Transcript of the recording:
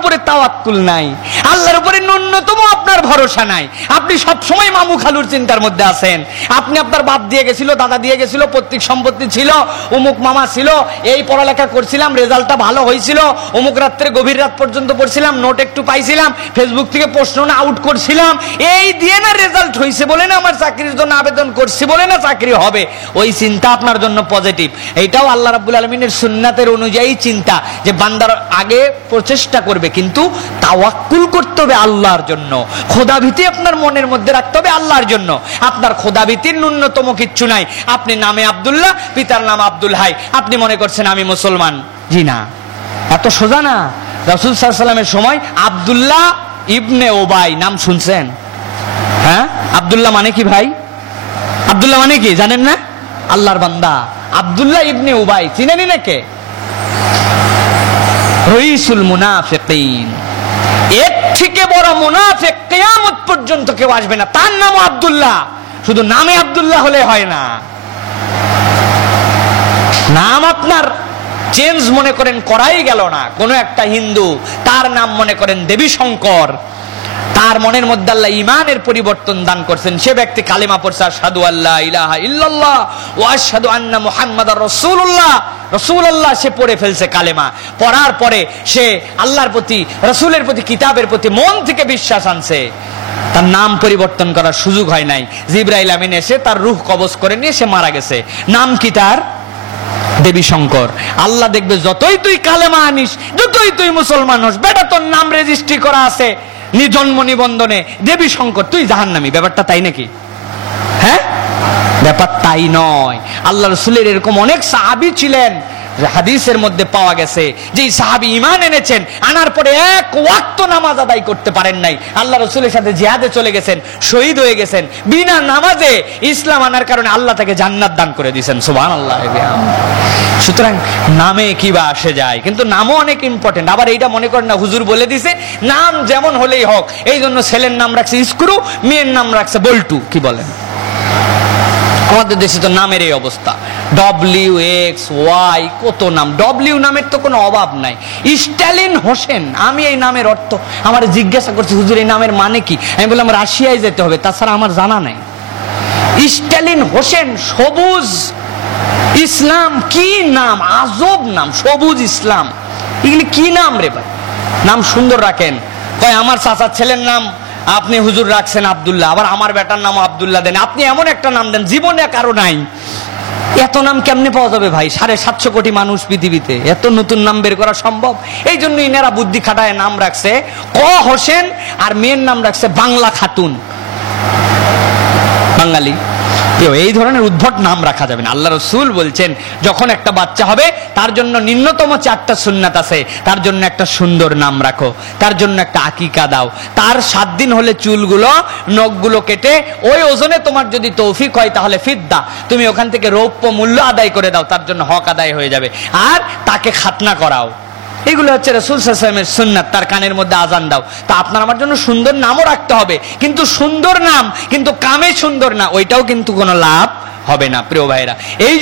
উপরে তাওয়াক্কুল নাই, আল্লাহর উপরে ন্যূনতম আপনার ভরসা নাই, আপনি সবসময় মামু খালুর চিন্তার মধ্যে আছেন। আপনি আপনার বাপ দিয়ে গেছিল, দাদা দিয়ে গেছিল, পৈতৃক সম্পত্তি ছিল, অমুক মামা ছিল, এই পড়ালেখা করছিলাম, রেজাল্টটা ভালো হয়েছিল, অমুক রাত্রে গভীর রাত পর্যন্ত পড়ছিলাম, নোট একটু পাইছিলাম, ফেসবুক থেকে প্রশ্ন না আউট করছিলাম, এই দিয়ে না রেজাল্ট হয়েছে বলে না আমার চাকরির জন্য আবেদন করছি বলে না চাকরি হবে। ওই চিন্তা আপনার জন্য পজিটিভ। এইটাও আল্লাহ রাব্বুল আলামিনের সুন্নাতের অনুযায়ী চিন্তা যে বান্দার আগে প্রচেষ্টা করবে, কিন্তু তাওয়াক্কুল করতে হবে আল্লাহর জন্য, খোদাভীতি আপনার মনের মধ্যে রাখতে হবে আল্লাহর জন্য। আপনার খোদাভীতির ন্যূনতম কিচ্ছু নাই। আপনি নামে আব্দুল্লাহ, পিতার নাম আব্দুল হাই, আপনি মনে করছেন আমি মুসলমান। জি না, এত সোজা না। রাসূল সাল্লাল্লাহু আলাইহি ওয়াসাল্লামের সময় আব্দুল্লাহ ইবনে উবাই নাম শুনছেন? হ্যাঁ, আব্দুল্লাহ মানে কি ভাই? আব্দুল্লাহ মানে কি জানেন না? আল্লাহর বান্দা আব্দুল্লাহ ইবনে উবাই, চিনেনি নাকি? রাইসুল মুনাফিকিন, এর থেকে বড় মুনাফিক কিয়ামত পর্যন্ত কেউ আসবে না। তার নাম আব্দুল্লাহ, শুধু নামে আব্দুল্লাহ হলে হয় না। নাম আপনার চেঞ্জ মনে করেন করাই গেল না। কোন একটা হিন্দু তার নাম মনে করেন দেবী শঙ্কর, তার মনের মধ্যে আল্লাহ ইমানের পরিবর্তন দান করছেন, সে ব্যক্তি কালেমা পড়ছে আশহাদু আল্লা ইলাহা ইল্লাল্লাহ ওয়া আশহাদু আন্না মুহাম্মাদার রাসূলুল্লাহ, রাসূলুল্লাহ সে পড়ে ফেলছে কালেমা। পড়ার পরে সে আল্লাহর প্রতি, রাসূলের প্রতি, কিতাবের প্রতি মন থেকে বিশ্বাস আনছে। তার নাম পরিবর্তন করার সুযোগ হয় নাই। জিবরাইল আমিন এসে তার রূহ কবজ করে নিয়ে সে মারা গেছে। নাম কি তার? দেবী শঙ্কর। আল্লাহ দেখবে যতই তুই কালেমা আনিস, যতই তুই মুসলমান হোস, বেটা তোর নাম রেজিস্ট্রি করা আছে জন্ম নিবন্ধনে দেবী শঙ্কর, তুই জাহান্নামী। ব্যাপারটা তাই নাকি? হ্যাঁ, ব্যাপার তাই নয়। আল্লাহ রাসূলের এরকম অনেক সাহাবী ছিলেন, হাদিসের মধ্যে পাওয়া গেছে যে সাহাবী ঈমান এনেছেন, আনার পরে এক ওয়াক্ত নামাজ আদায় করতে পারেন নাই। আল্লাহ রাসূলের সাথে জিহাদে চলে গেছেন, শহীদ হয়ে গেছেন, বিনা নামাজে ইসলাম আনার কারণে আল্লাহ তাকে জান্নাত দান করে দিয়েছেন। সুবহানাল্লাহ। সুতরাং নামে কি বা আসে যায়, কিন্তু নামও অনেক ইম্পর্টেন্ট। আবার এইটা মনে করেন না হুজুর বলে দিছে নাম যেমন হলেই হোক, এই জন্য ছেলের নাম রাখছে স্ক্রু, মেয়ের নাম রাখছে বল্টু। কি বলেন? আমাদের দেশে তো নামের এই অবস্থা, WXY কত নাম। ডব্লিউ নামের তো কোনো অভাব নাই। স্ট্যালিন হোসেন, আমি এই নামের অর্থ, আমার জিজ্ঞাসা করছি হুজুর এই নামের মানে কি, আমি বললাম রাশিয়ায় যেতে হবে, তাছাড়া আমার জানা নাই। স্ট্যালিন হোসেন, সবুজ ইসলাম, কি নাম, আজব নাম, সবুজ ইসলাম, এগুলি কি নাম রে ভাই? নাম সুন্দর রাখেন। কয় আমার চাচার ছেলের নাম আপনি হুজুর রাখছেন আব্দুল্লাহ, আবার আমার বেটার নাম আব্দুল্লাহ দেন। আপনি এমন একটা নাম দেন জীবনে কারো নাই। এত নাম কেমনে পাওয়া যাবে ভাই? 750 কোটি মানুষ পৃথিবীতে, এত নতুন নাম বের করা সম্ভব? এই জন্য ইনারা বুদ্ধি খাটায় নাম রাখছে ক হোসেন, আর মেয়ের নাম রাখছে বাংলা খাতুন, বাঙালি। এই ধরনের উদ্ভট নাম রাখা যাবে না। আল্লাহ রাসূল বলছেন যখন একটা বাচ্চা হবে তার জন্য ন্যূনতম 4টা সুন্নাত আছে। তার জন্য একটা সুন্দর নাম রাখো, তার জন্য একটা আকিকা দাও, তার 7 দিন হলে চুলগুলো নখগুলো কেটে ওই ওজনে তোমার যদি তৌফিক হয় তাহলে ফিদ্দা, তুমি ওখান থেকে রৌপ্য মূল্য আদায় করে দাও, তার জন্য হক আদায় হয়ে যাবে। আর তাকে খাতনা করাও। এগুলো হচ্ছে রাসূল সাল্লাল্লাহু আলাইহি ওয়াসাল্লামের সুন্নাত। তার কানের মধ্যে আজান দাও। তা আপনার আমার জন্য সুন্দর নামও রাখতে হবে, কিন্তু সুন্দর নাম কিন্তু কামে সুন্দর না, ওইটাও কিন্তু কোনো লাভ হবে না প্রিয় ভাইরা। এই